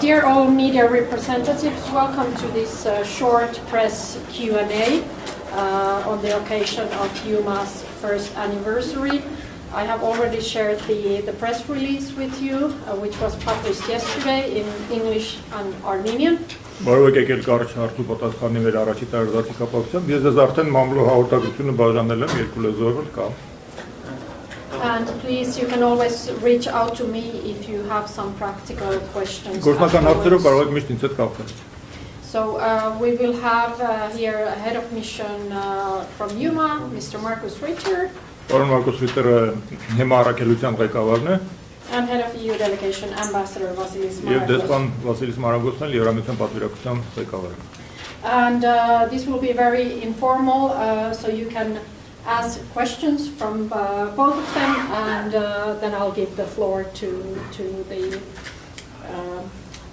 Dear all media representatives, welcome to this short press Q&A on the occasion of ԵՄ's first anniversary. I have already shared the press release with you, which was published yesterday in English and Armenian. And please, you can always reach out to me if you have some practical questions. So we will have here a head of mission from ԵՄ, Mr. Marcus Richter. And head of EU delegation, Ambassador Vasilis Maragos. And this will be very informal, so you can ask questions from both of them, and then I'll give the floor to the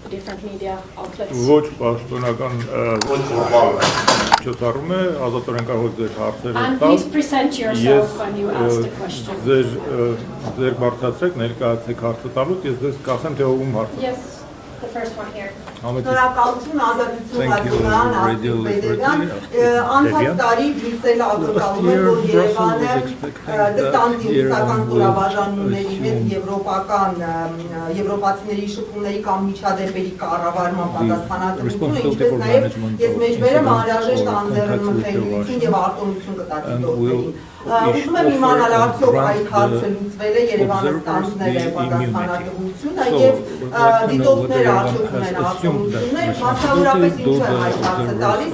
different media outlets. And please present yourself when you ask the question. Yes, the first one here. Շնորհակալություն ազատություն հատուման Արտուր Պետերյան անցած տարի Բրյուսելը ակնկալում էր որ Երևանը կստանձնի ռուսական ստորաբաժանումների հետ եվրոպացիների շփումների կամ միջադեպերի կառավարման պատասխանատվությունը ինչպես նաև ես մեջբերեմ անհրաժեշտ անձեռնմխելիություն եւ արտոնություն կտա դիտորդներին ուզում եմ իմանալ արդյոք այդ հարցը լուծվել է Երևանը ստանձնել է պատասխանատվությունը եւ դիտորդները արդյոք ունեն արտոնություններ մասնավորապես ինչու է այդ հարցը տալիս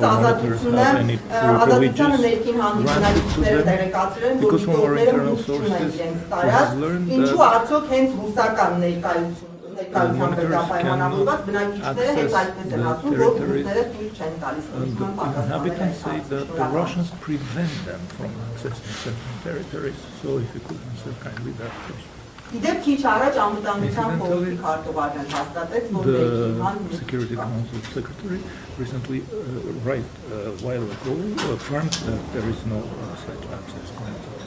ազատությանը ներքին հանդիպումները տեղեկացրել են որ դիտորդները մուծություն են իրենց տարած ինչու արդյոք հենց ռուսական ներկայությամբ պայմանավորված բնակիչները հենց այդպես են ասում որ ռուսները թույլ չեն տալիս inhabitants say that the Russians prevent them from accessing certain territories. So if you could answer kindly that question. Իդեպ քիչ առաջ անվտանգության խորհրդի քարտուղարն հաստատեց որ The Security Council Secretary recently right while ago affirmed that there is no such access granted.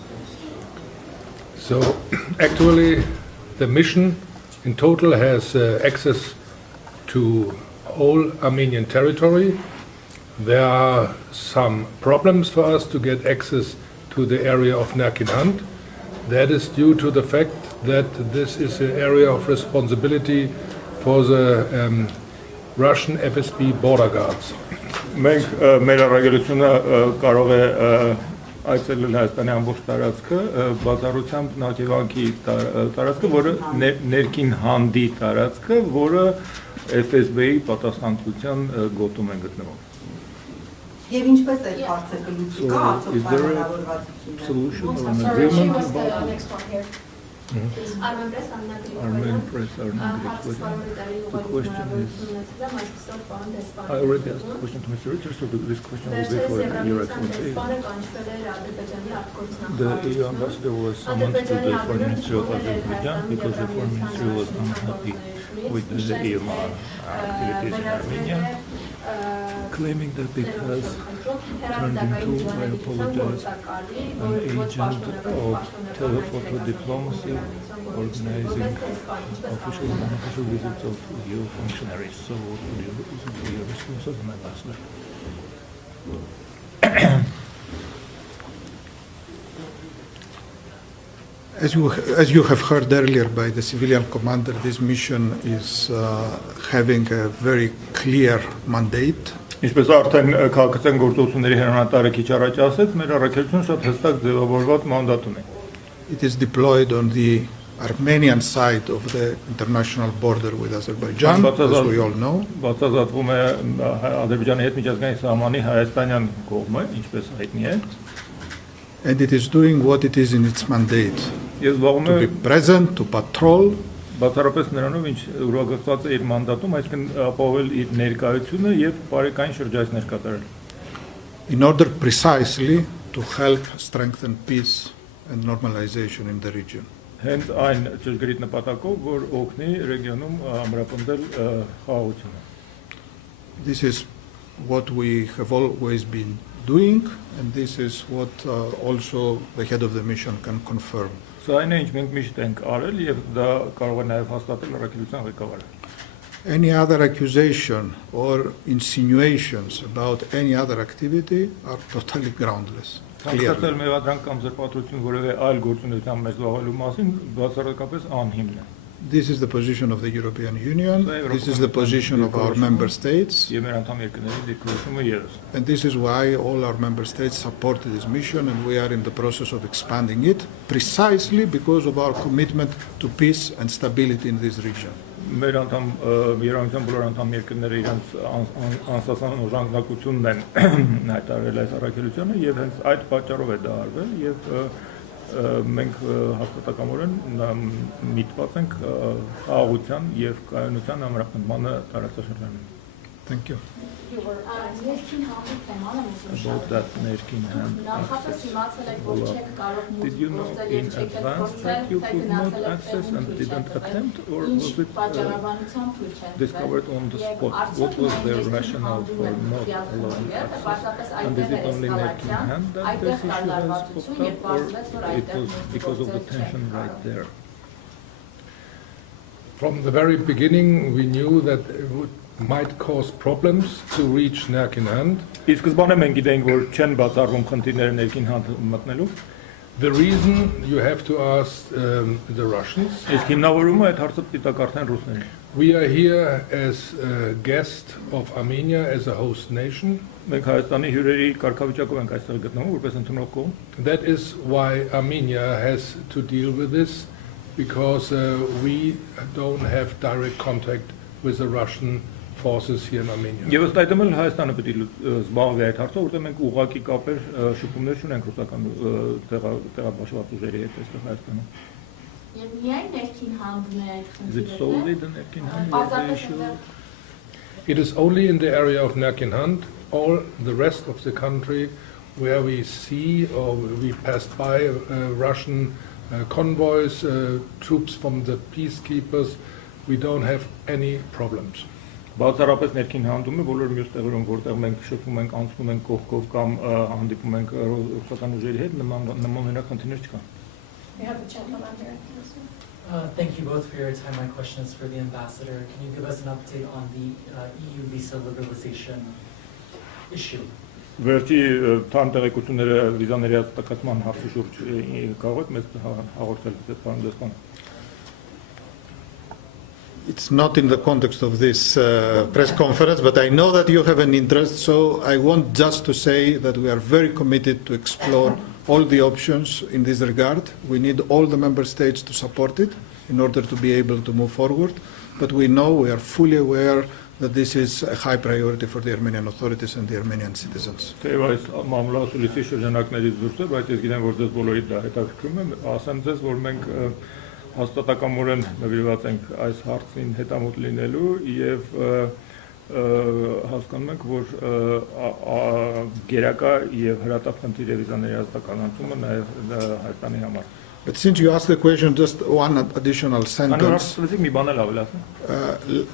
So actually the mission in total has access to all Armenian territory. There are some problems for us to get access to the area of Nerkinhand. That is due to the fact that this is an area of responsibility for the Russian FSB border guards. Մենք մեր առաքելությունը կարող է այցելել Հայաստանի ամբողջ տարածքը, բացառությամբ Նախիվանքի տարածքը, որը ներքին հանդի տարածքը, որը FSB-ի պատասխանատվության գոտում են գտնվում։ Եվ ինչպես է հարցը կլուծի, կա արդյոք պայմանավորվածություն։ Armenpress, the question is, I already asked the question to Mr. Richard, so this question will be for Your Excellency. The EU ambassador was summoned to the Foreign Ministry of Azerbaijan because the Foreign Ministry was unhappy with the EU activities in Armenia, claiming that it has turned into, I apologize, an agent of telephoto diplomacy organizing official and unofficial visits of EU functionaries. So what would you be your response as an ambassador? As you have heard earlier by the civilian commander, this mission is having a very clear mandate. Ինչպես արդեն քաղաքացիական գործողությունների հրամանատարը քիչ առաջ ասեց, մեր առաքելությունը շատ հստակ ձևավորված մանդատ ունի։ It is deployed on the Armenian side of the international border with Azerbaijan, as we all know. Բացազատվում է Ադրբեջանի հետ միջազգային սահմանի հայաստանյան կողմը, ինչպես հայտնի է։ And it is doing what it is in its mandate, to be present, to patrol, բացառապես նրանով ինչ ուրվագծված է իր մանդատում, այսինքն ապահովել իր ներկայությունը եւ բարեկային շրջայցներ կատարել։ in order precisely to help strengthen peace and normalization in the region. Հենց այն ճշգրիտ նպատակով, որ օգնի ռեգիոնում ամրապնդել խաղաղությունը։ This is what we have always been doing, and this is what also the head of the mission can confirm. So այն ինչ մենք միշտ ենք արել եւ դա կարող է նաեւ հաստատել առաքելության ղեկավարը. Any other accusation or insinuations about any other activity are totally groundless. Ցանկացել մեղադրանք կամ զրպարտություն որևէ այլ գործունեության մեջ զբաղվելու մասին բացառապես անհիմն է. This is the position of the European Union, this is the position of our member states, and this is why all our member states supported this mission, and we are in the process of expanding it, precisely because of our commitment to peace and stability in this region. Մեր անդամ երանգության բոլոր անդամ երկրները իրենց անսասան օժանդակությունն են հայտարարել այս առաքելությանը եւ հենց այդ պատճառով է դա արվել եւ մենք հաստատակամորեն միտված ենք խաղաղության եւ կայունության ամրապնդմանը տարածաշրջանում. Thank you. About that ներքին համ. Did you know in advance that you could not access and didn't attempt, or was it discovered on the spot? What was their rationale for not allowing access? And is it only ներքին hand that this issue has popped up, or it was because of the tension right there? From the very beginning, we knew that it might cause problems to reach ներքին hand. Իսկ սկզբանե մենք գիտենք, որ չեն բացառվում խնդիրները ներքին hand մտնելու. The reason you have to ask the Russians. Իսկ հիմնավորումը այդ հարցը պիտի տակարդեն ռուսներին. We are here as a guest of Armenia, as a host nation. Մենք Հայաստանի հյուրերի կարգավիճակով ենք այստեղ գտնվում, որպես ընդունող կողմ. That is why Armenia has to deal with this, because we don't have direct contact with the Russian forces here in Armenia. Եվ ըստ այդմ էլ Հայաստանը պետք է զբաղվի այդ հարցով, որտեղ մենք ուղղակի կապեր շփումներ չունենք ռուսական տեղաբաշխված ուժերի հետ այստեղ Հայաստանում. Եվ միայն ներքին հանդն է Is it solely the ներքին hand issue? It is only in the area of ներքին hand. All the rest of the country where we see or we passed by Russian convoys, troops from the peacekeepers, we don't have any problems. Բացառապես ներքին հանդում է բոլոր մյուս տեղերում, որտեղ մենք շփվում ենք, անցնում ենք կողքով կամ հանդիպում ենք ռուսական ուժերի հետ, նման խնդիրներ չկան. We have a gentleman there. Thank you both for your time. My question is for the ambassador. Can you give us an update on the EU visa liberalization issue? Վերջի թարմ տեղեկությունները վիզաների հաստատակացման հարցի շուրջ կարող եք մեզ հաղորդել, պարոն դեսպան? It's not in the context of this press conference, but I know that you have an interest, so I want just to say that we are very committed to explore all the options in this regard. We need all the member states to support it in order to be able to move forward, but we know, we are fully aware that this is a high priority for the Armenian authorities and the Armenian citizens. Թեև այս մամուլը ասուլիսի շրջանակներից դուրս է, բայց ես գիտեմ, որ ձեզ բոլորիդ դա հետաքրքրում է, ասեմ ձեզ, որ մենք հաստատակամորեն նվիրված ենք այս հարցին հետամուտ լինելու եւ հասկանում ենք, որ գերակա եւ հրատապ խնդիր է վիզաների հաստատականացումը նաեւ Հայաստանի համար. But since you asked the question, just one additional sentence.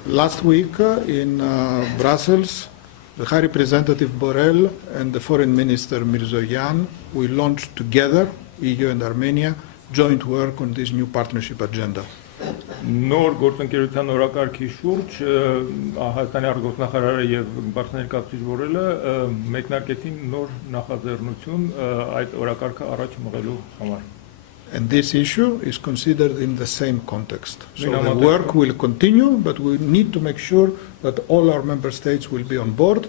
Last week in Brussels, the High Representative Borrell and the Foreign Minister Mirzoyan, we launched together, EU and Armenia, joint work on this new partnership agenda. Նոր գործընկերության օրակարգի շուրջ Հայաստանի արտգործնախարարը եւ Բարսաներկացուցիչ Բորելը մեկնարկեցին նոր նախաձեռնություն այդ օրակարգը առաջ մղելու համար. And this issue is considered in the same context. So the work will continue, but we need to make sure that all our member states will be on board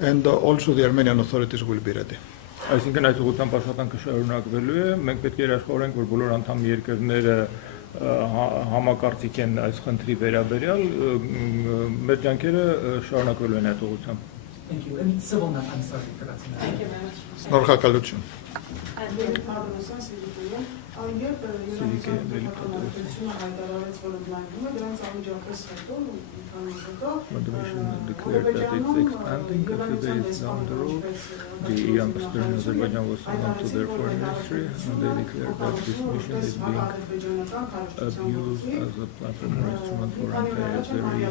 and also the Armenian authorities will be ready. Այսինքն այս ուղղությամբ աշխատանքը շարունակվելու է, մենք պետք է երաշխավորենք, որ բոլոր անդամ երկրները համակարծիք են այս խնդրի վերաբերյալ, մեր ջանքերը շարունակվելու են այդ ուղղությամբ. Thank you. And civil now, I'm sorry, forgot to mention. Thank you very much. Շնորհակալություն. Երբ Իրանի հայտարարեց, որ ընդլայնվում է, դրանց անմիջապես հետո declared that it's expanding. A few days down the road, the ambassador in Azerbaijan was summoned to their foreign ministry, and they declared that this mission is being abused as a platform or instrument for anti-Azeri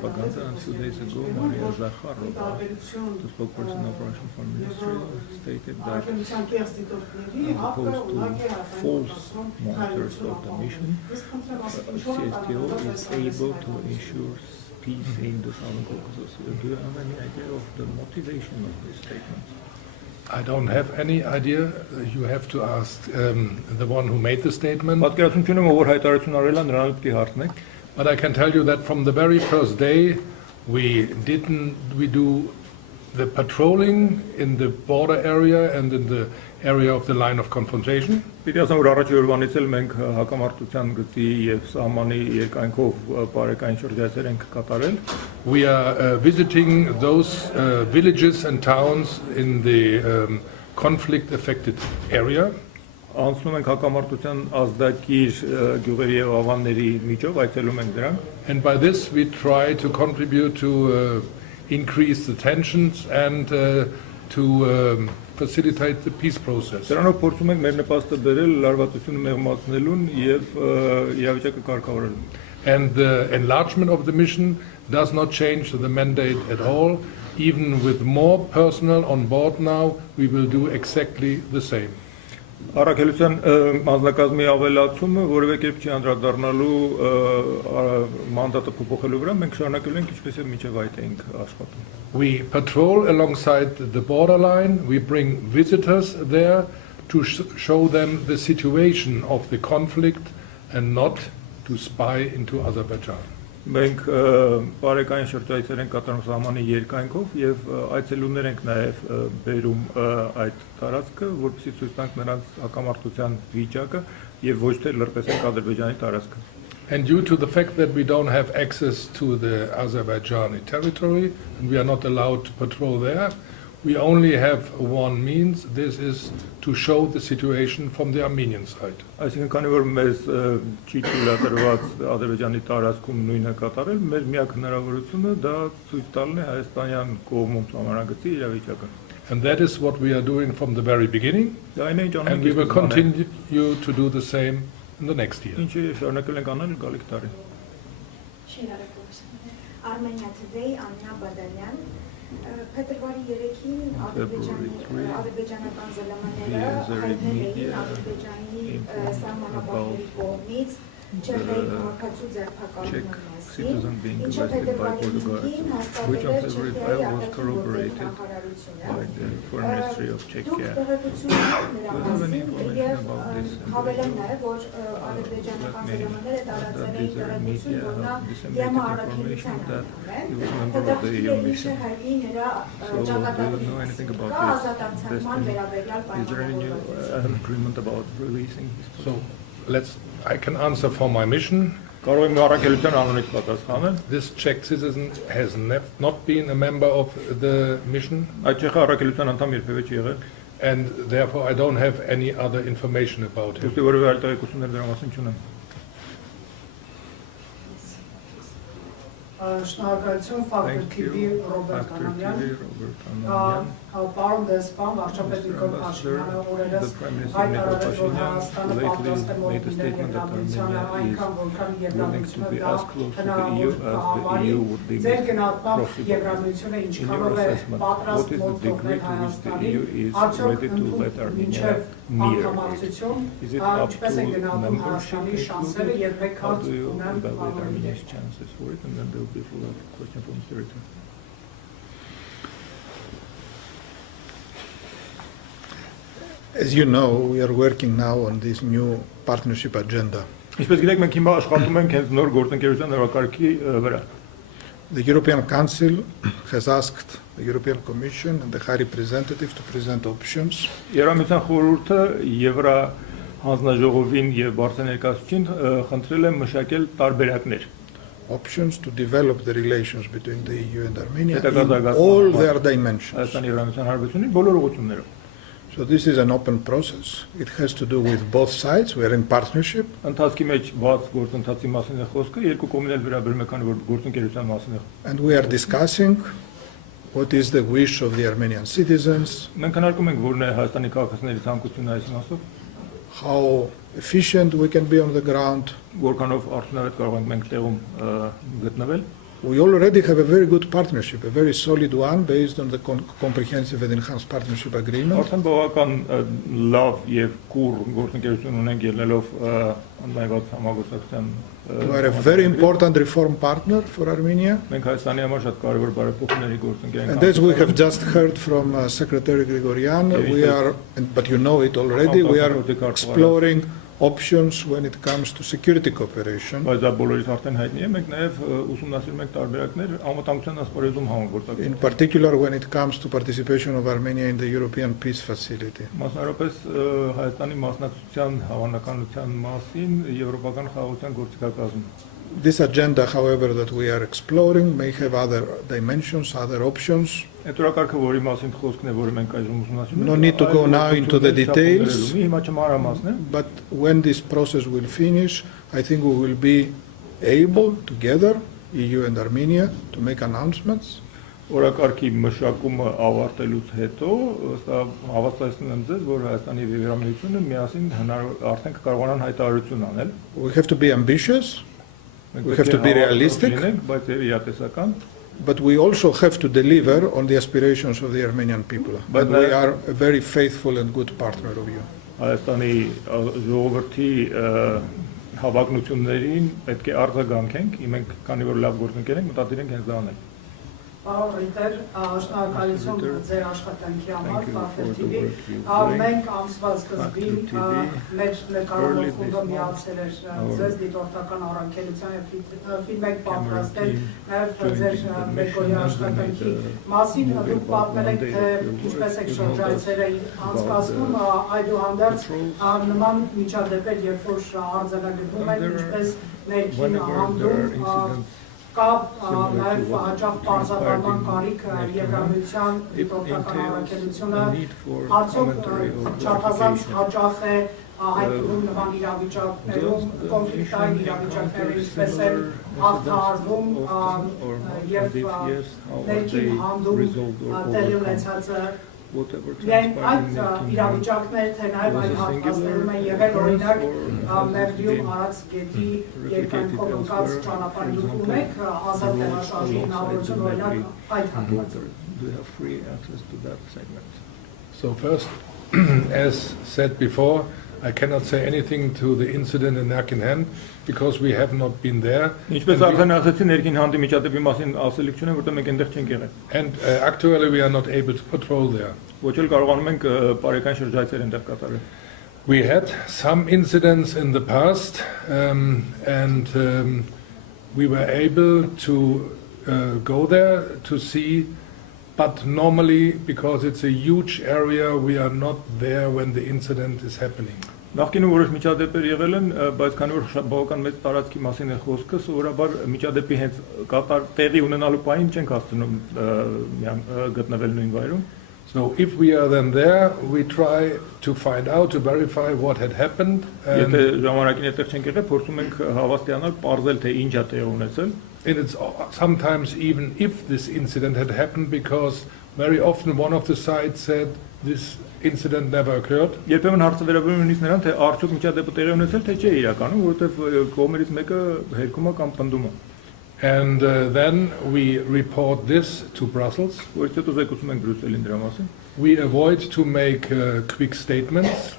propaganda. And 2 days ago, Maria Zakharova, the spokesperson of Russian foreign ministry, stated that as opposed to false monitors of the mission, CSTO is able to ensure peace in the Southern Caucasus. Do you have any idea of the motivation of this statement? I don't have any idea. You have to ask the one who made the statement. But I can tell you that from the very first day, we do the patrolling in the border area and in the area of the line of confrontation. We are visiting those villages and towns in the conflict-affected area. And by this we try to contribute to increase the tensions and to facilitate the peace process. And the enlargement of the mission does not change the mandate at all. Even with more personnel on board now, we will do exactly the same. Առաքելության անձնակազմի ավելացումը որևէ կերպ չի անդրադառնալու մանդատը փոփոխելու վրա, մենք շարունակելու ենք ինչպես եւ մինչեւ այդ ենք աշխատում. We patrol alongside the borderline. We bring visitors there to show them the situation of the conflict and not to spy into Azerbaijan. Մենք բարեկային շրջայցեր ենք կատարում սահմանի երկայնքով եւ այցելուներ ենք նաեւ բերում այդ տարածքը, որպեսզի ցույց տանք նրանց հակամարտության վիճակը եւ ոչ թե լրտեսենք Ադրբեջանի տարածքը. And due to the fact that we don't have access to the Azerbaijani territory and we are not allowed to patrol there, we only have one means. This is to show the situation from the Armenian side. Այսինքն քանի որ մեզ չի թույլատրված Ադրբեջանի տարածքում նույնը կատարել, մեր միակ հնարավորությունը դա ցույց տալն է հայաստանյան կողմում համանագծի իրավիճակը. And that is what we are doing from the very beginning. And we will continue to do the same in the next year. Armenia Today, Anna Badalyan. Փետրվարի 3-ին ադրբեջանական զլմ-ները հայտնել էին Ադրբեջանի սահմանապահների կողմից Չեխիայի քաղաքացու ձերբակալման մասին, ինչը փետրվարի 5-ին հաստատվել էր Չեխիայի արտաքին նախարարությունը։ Դուք տեղեկություններ նրա մասին եւ հավելեմ նաեւ, որ ադրբեջանական զլմ-ները տարածել էին տեղեկություն, որ նա ԵՄ առաքելության անդամ է, ինչը հայտնի նրա ճակատագրի կա ազատացման վերաբերյալ So I can answer for my mission. This Czech citizen has not been a member of the mission. And therefore I don't have any other information about him. Շնորհակալություն Factor TV Ռոբերտ Անանյան, պարոն դեսպան, վարչապետ Նիկոլ Փաշինյանը օրերս հայտարարեց, որ Հայաստանը պատրաստ է մոտինել Եվրամիությանը այնքան, որքան Եվրամիությունը դա հնարավոր կհամարի, ձեր գնահատմամբ Եվրամիությունը ինչքանով է պատրաստ մոտինել Հայաստանին, արդյոք ընդհանուր մինչև անդամակցություն, ինչպես է գնահատում Հայաստանի շանսերը եւ մեկ հարց ունեմ As you know, we are working now on this new partnership agenda. The European Council has asked the European Commission and the High Representative to present options. Options to develop the relations between the EU and Armenia in all their dimensions. So this is an open process. It has to do with both sides. We are in partnership. Ընթացքի մեջ բաց գործընթացի մասին է խոսքը, երկու կողմն էլ վերաբերում է, քանի որ գործընկերության մասին է։ And we are discussing what is the wish of the Armenian citizens. Մենք քննարկում ենք որն է Հայաստանի քաղաքացիների ցանկությունը այս մասով, how efficient we can be on the ground. որքանով արդյունավետ կարող ենք մենք տեղում գտնվել։ We already have a very good partnership, a very solid one, based on the comprehensive and enhanced partnership agreement. Արդեն բավական լավ եւ կուռ գործընկերություն ունենք ելնելով ընդայնված համագործակցության։ We are a very important reform partner for Armenia. Մենք Հայաստանի համար շատ կարևոր բարեփոխումների գործընկեր ենք։ And as we have just heard from Secretary Grigoryan, we are, but you know it already, we are exploring options when it comes to security cooperation. Բայց դա բոլորից արդեն հայտնի է, մենք նաև ուսումնասիրում ենք տարբերակներ անվտանգության ասպարեզում համագործակցության։ In particular when it comes to participation of Armenia in the European Peace Facility. Մասնարարպես Հայաստանի մասնակցության հավանականության մասին եվրոպական խաղաղության գործիքակազմում։ This agenda, however, that we are exploring may have other dimensions, other options. Հետորակարգը, որի մասին խոսքն է, որը մենք այժմ ուսումնասիրում ենք։ No need to go now into the details. Հիմա չմանրամասն է։ But when this process will finish, I think we will be able together, EU and Armenia, to make announcements. Օրակարգի մշակումը ավարտելուց հետո հավաստիացնում եմ ձեզ, որ Հայաստանի եւ Եվրամիությունը միասին արդեն կկարողանան հայտարարություն անել։ We have to be ambitious. We have to be realistic. But we also have to deliver on the aspirations of the Armenian people. But we are a very faithful and good partner of you. Հայաստանի ժողովրդի հավակնություններին պետք է արձագանքենք, մենք քանի որ լավ գործընկեր ենք, մտադիր ենք հենց դա անել։ Պարոն Ռիտեր, շնորհակալություն ձեր աշխատանքի համար, Fafel TV։ Մենք ամսվա սկզբին մեր նկարահանող խումբը միացել էր ձեզ դիտորդական առաքելության եւ ֆիդբեք պատրաստել նաեւ ձեր մեկօրյա աշխատանքի մասին։ Դուք պատմել եք, թե ինչպես եք շրջայցերը անցկացնում, այդուհանդերձ նման միջադեպեր, երբ որ արձանագրվում են, ինչպես ներքին անդում կապ նաև հաճախ պարզաբանման կարիք Եվրամիության դիտորդական առաքելությունը արդյոք չափազանց հաճախ է հայտնվում նման իրավիճակներում, կոնֆլիկտային իրավիճակները ինչպես են հաղթահարվում եւ ներքին հանդում տեղի ունեցածը Միայն այդ իրավիճակներ, թե նաև այլ հատվածներում են եղել, օրինակ Մեղրիում Արաքս գետի երկայնքով ընկած ճանապարհի դուք ունեք ազատ տեղաշարժի հնարավորություն, օրինակ այդ հատվածը։ So first, as said before, I cannot say anything to the incident in Erkinhen because we have not been there. Ինչպես արդեն ասացի, ներքին հանդի միջադեպի մասին ասելիք չունեմ, որտեղ մենք այնտեղ չենք եղել։ And actually we are not able to patrol there. Ոչ էլ կարողանում ենք բարեկային շրջայցեր այնտեղ կատարել։ We had some incidents in the past and we were able to go there to see, but normally because it's a huge area we are not there when the incident is happening. Նախկինում որոշ միջադեպեր եղել են, բայց քանի որ բավական մեծ տարածքի մասին է խոսքը, սովորաբար միջադեպի հենց կատար տեղի ունենալու պահին չենք հասցնում գտնվել նույն վայրում։ So if we are then there, we try to find out, to verify what had happened. Եթե ժամանակին այդտեղ չենք եղել, փորձում ենք հավաստիանալ, պարզել թե ինչ է տեղի ունեցել։ And it's sometimes even if this incident had happened, because very often one of the sides said this incident never occurred. Երբեմն հարցը վերաբերում է նույնիսկ նրան, թե արդյոք միջադեպը տեղի ունեցել, թե չէ իրականում, որովհետև կողմերից մեկը հերքում է կամ պնդում է։ And then we report this to Brussels. We avoid to make quick statements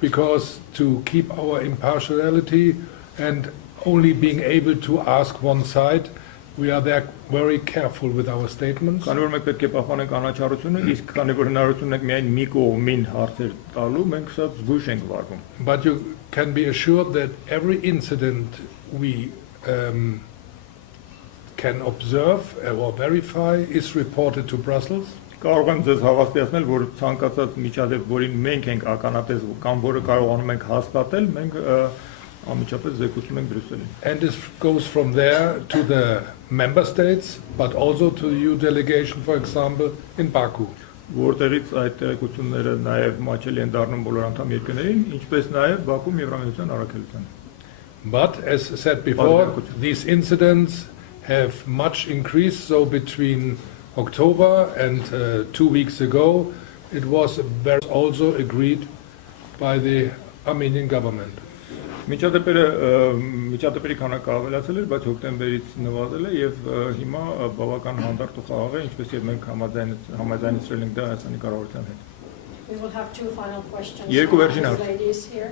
because to keep our impartiality and only being able to ask one side, we are there very careful with our statements. But you can be assured that every incident we can observe or verify is reported to Brussels. Կարող եմ ձեզ հավաստիացնել, որ ցանկացած միջադեպ, որին մենք ենք ականատես կամ որը կարողանում ենք հաստատել, մենք անմիջապես զեկուցում ենք Բրյուսելին։ And this goes from there to the member states, but also to the EU delegation, for example, in Baku. որտեղից այդ տեղեկությունները նաև մաչելի են դառնում բոլոր անդամ երկրներին, ինչպես նաև Բաքվում Եվրամիության առաքելության։ But as said before, these incidents have much increased, so between October and 2 weeks ago, it was also agreed by the Armenian government. Միջադեպերի քանակը ավելացել էր, բայց հոկտեմբերից նվազել է եւ հիմա բավական հանդարտ ու խաղաղ է, ինչպես եւ մենք համաձայնեցրել ենք դա Հայաստանի կառավարության հետ։ We will have two final questions. Երկու վերջին հարց։ Ladies here.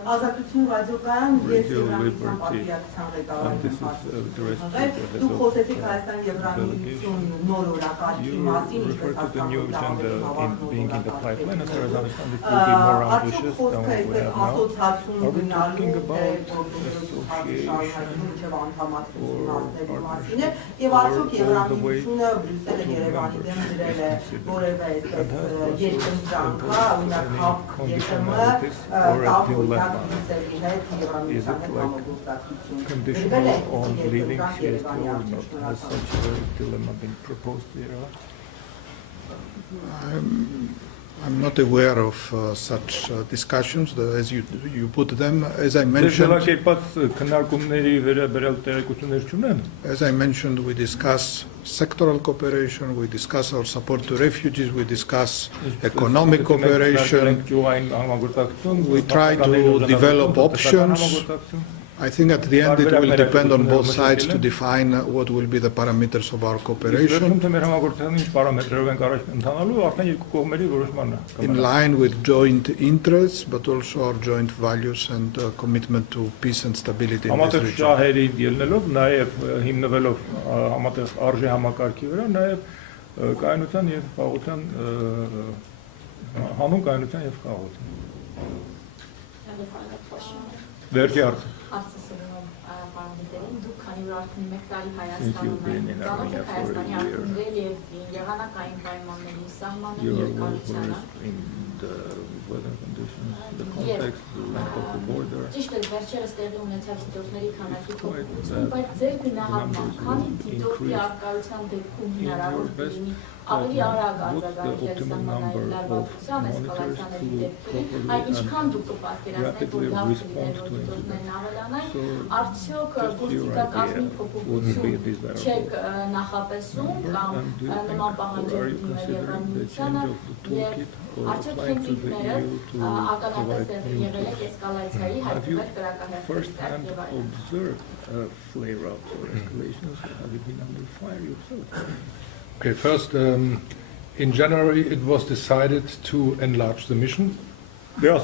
Ազատություն ռադիոկայան եւ Եվրամիության պատվիրակության ղեկավարի դուք խոսեցիք Հայաստանի Եվրամիություն նոր օրակարգի մասին, ինչպես ասոցիացիոն գնալու մասին է եւ արդյոք Եվրամիությունը Բրյուսելը Երևանի դեմ դրել է որևէ երկընտրանքա, օրինակ ՀՀ-ում Is it like conditional on leaving CSTO or not? Has such a dilemma been proposed there? I'm not aware of such discussions, as you put them. As I mentioned, we discuss sectoral cooperation, we discuss our support to refugees, we discuss economic cooperation, we try to develop options. I think at the end it will depend on both sides to define what will be the parameters of our cooperation. In line with joint interests, but also our joint values and commitment to peace and stability in this region. Դուք քանի որ արդեն մեկ տարի Հայաստանում եք, ծանոթ եք Հայաստանի արտադրել եւ եղանակային պայմանների սահմանների երկարությանը։ Ճիշտ է, վերջերս տեղի ունեցած դիտորդների քանակի փոփոխություն, բայց ձեր գնահատման, քանի դիտորդի առկայության դեպքում հնարավոր կլինի ավելի արագ արձագանքել սահմանային լարվածության էսկալացիաների դեպքերին, այն ինչքան դուք կպատկերացնեք, որ լավ կլիներ, որ դիտորդներն ավելանային, արդյոք գործիքակազմի փոփոխություն չեք նախատեսում կամ նման պահանջեր դիմել Եվրամիությանը եւ արդյոք հենց ինքներդ ականատես եղել եք էսկալացիայի հայտնվել կրակահեղության եւ այլն։ Okay, first, in January it was decided to enlarge the mission. So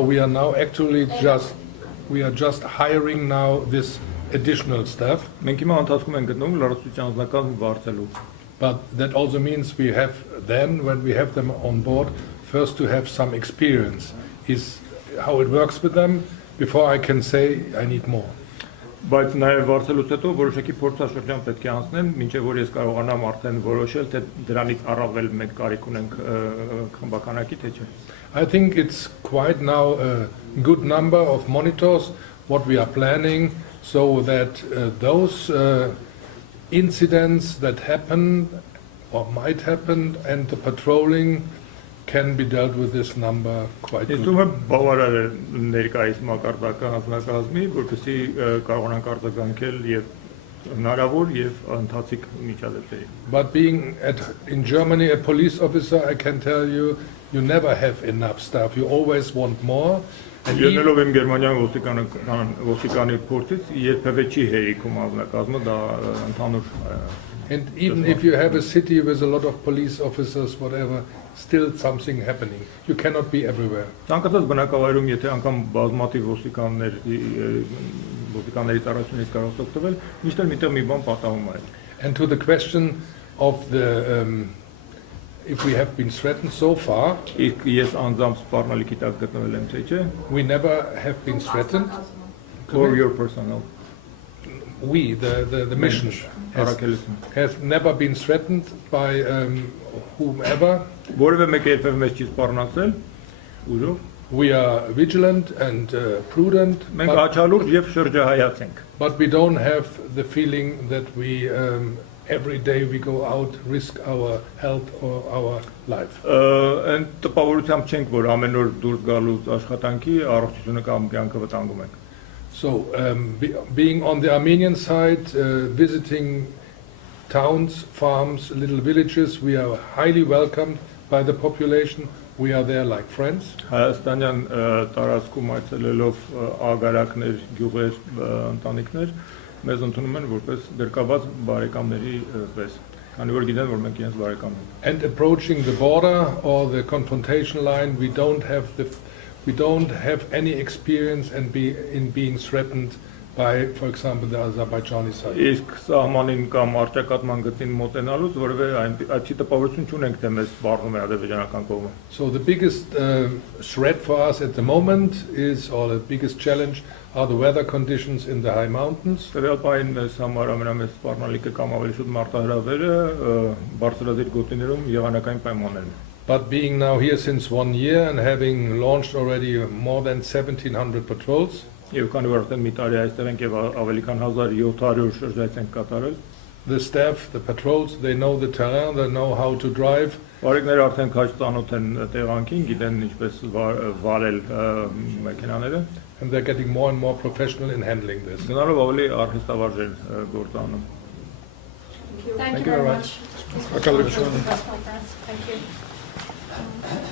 we are now actually just hiring now this additional staff. But that also means we have then, when we have them on board, first to have some experience, is how it works with them, before I can say I need more. Բայց նաև վարձելուց հետո որոշակի փորձաշրջան պետք է անցնեն, մինչև որ ես կարողանամ արդեն որոշել, թե դրանից առավել մենք կարիք ունենք խմբականակի, թե չէ։ I think it's quite now a good number of monitors, what we are planning, so that those incidents that happen or might happen and the patrolling can be dealt with this number quite good. But being in Germany a police officer, I can tell you, you never have enough staff. You always want more. And even if you have a city with a lot of police officers, whatever, still something happening. You cannot be everywhere. And to the question of the if we have been threatened so far, we never have been threatened. Or your personnel? We, the mission, has never been threatened by whomever. We are vigilant and prudent, but we don't have the feeling that we every day we go out, risk our health or our life. So being on the Armenian side, visiting towns, farms, little villages, we are highly welcomed by the population. We are there like friends. Հայաստանյան տարածքում այցելելով ագարակներ, գյուղեր, ընտանիքներ մեզ ընդունում են որպես դերկաված բարեկամների պես, քանի որ գիտեն որ մենք իրենց բարեկամն ենք. And approaching the border or the confrontation line, we don't have any experience in being threatened by, for example, the Azerbaijani side. Իսկ սահմանին կամ արճակատման գծին մոտենալուց որևէ այդպիսի տպավորություն չունենք թե մեզ սպառնում է ադրբեջանական կողմը. So the biggest threat for us at the moment is, or the biggest challenge, are the weather conditions in the high mountains. Տվյալային մեզ համար ամենամեծ սպառնալիքը կամ ավելի շուտ մարտահրավերը բարձրադիր գոտիներում եղանակային պայմաններն. But being now here since 1 year and having launched already more than 1,700 patrols, Եվ քանի որ արդեն մի տարի այստեղ ենք եւ ավելի քան 1700 շրջայց ենք կատարել. The staff, the patrols, they know the terrain, they know how to drive. Բարեկները արդեն քաջ ծանոթ են տեղանքին, գիտեն ինչպես վարել մեքենաները. And they're getting more and more professional in handling this. Գնալով ավելի արհեստավարժ գործանում. Thank you very much. Arrakելության Thank you.